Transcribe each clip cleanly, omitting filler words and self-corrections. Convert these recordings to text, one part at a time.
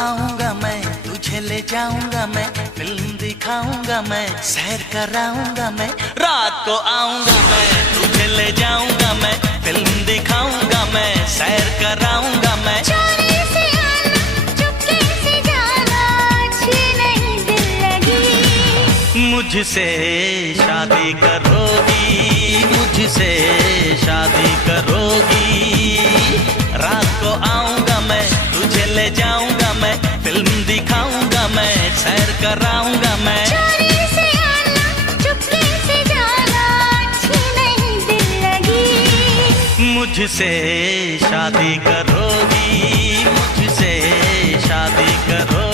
आऊंगा मैं, तुझे ले जाऊंगा मैं, फिल्म दिखाऊंगा मैं, सैर कराऊंगा मैं। रात को आऊंगा मैं, तुझे ले जाऊंगा मैं, फिल्म दिखाऊंगा मैं, सैर कराऊंगा मैं। चोरी से आना, चुपके से जाना, अच्छी नहीं दिल लगी। मुझसे शादी करोगी, मुझसे शादी करोगी। रात को आऊंगा मैं, तुझे ले जाऊंगा मैं, फिल्म दिखाऊंगा मैं, सैर कराऊंगा मैं। चोरी से आना, चुपके से जाना, अच्छी नहीं दिल लगी। मुझसे शादी करोगी, मुझसे शादी करोगी।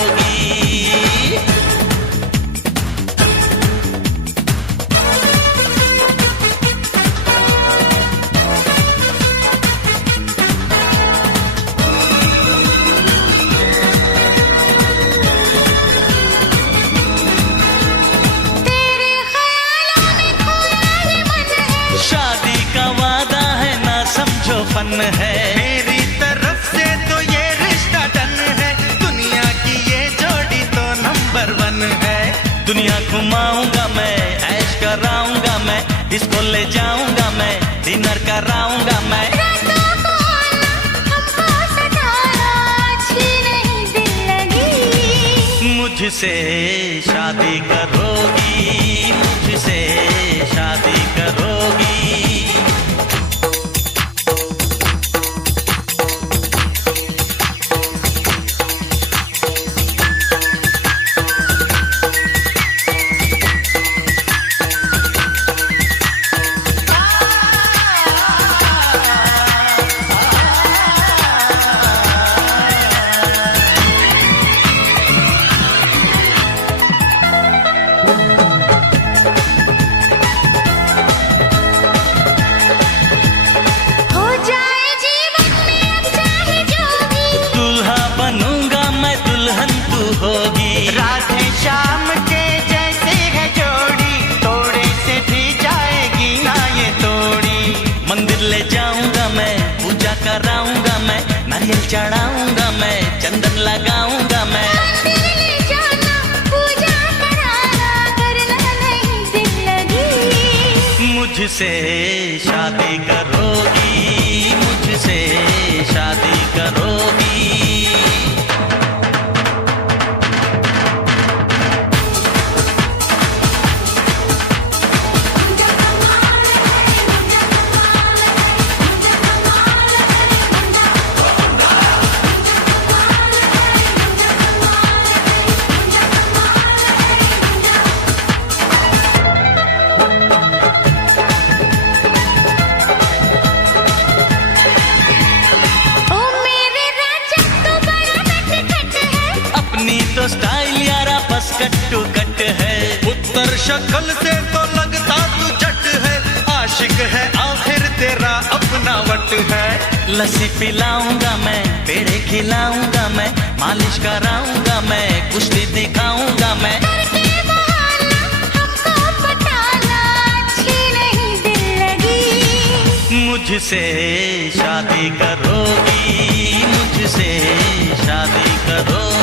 शादी का वादा है ना समझो फन है, मेरी तरफ से तो ये रिश्ता डन है। दुनिया की ये जोड़ी तो नंबर 1 है। दुनिया घुमाऊंगा मैं, ऐश कराऊंगा मैं, इसको ले जाऊंगा मैं, डिनर कराऊंगा मैं। रातों को आना, हमको सताना, अच्छी नहीं दिल लगी। मुझसे शादी करोगी, मुझसे शादी करोगी। होगी राधे श्याम के जैसे है जोड़ी, तोड़े से भी जाएगी ना ये तोड़ी। मंदिर ले जाऊंगा मैं, पूजा कराऊंगा मैं, नारियल चढ़ाऊंगा मैं, चंदन लगाऊंगा मैं। मंदिर ले जाना, पूजा कराना, करना नहीं दिल लगी। मुझसे शादी करोगी, मुझसे शादी करोगी। तो स्टाइल यारा बस कट्टू कट है। उत्तर शक्ल से तो लगता तू जट है, आशिक है आखिर तेरा अपना वट है। लस्सी पिलाऊंगा मैं, पेड़े खिलाऊंगा मैं, मालिश कराऊंगा मैं, कुश्ती दिखाऊंगा मैं। करके बहाना, हमको पटाना, अच्छी नहीं दिल लगी। मुझसे शादी करोगी, मुझसे शादी करोगी।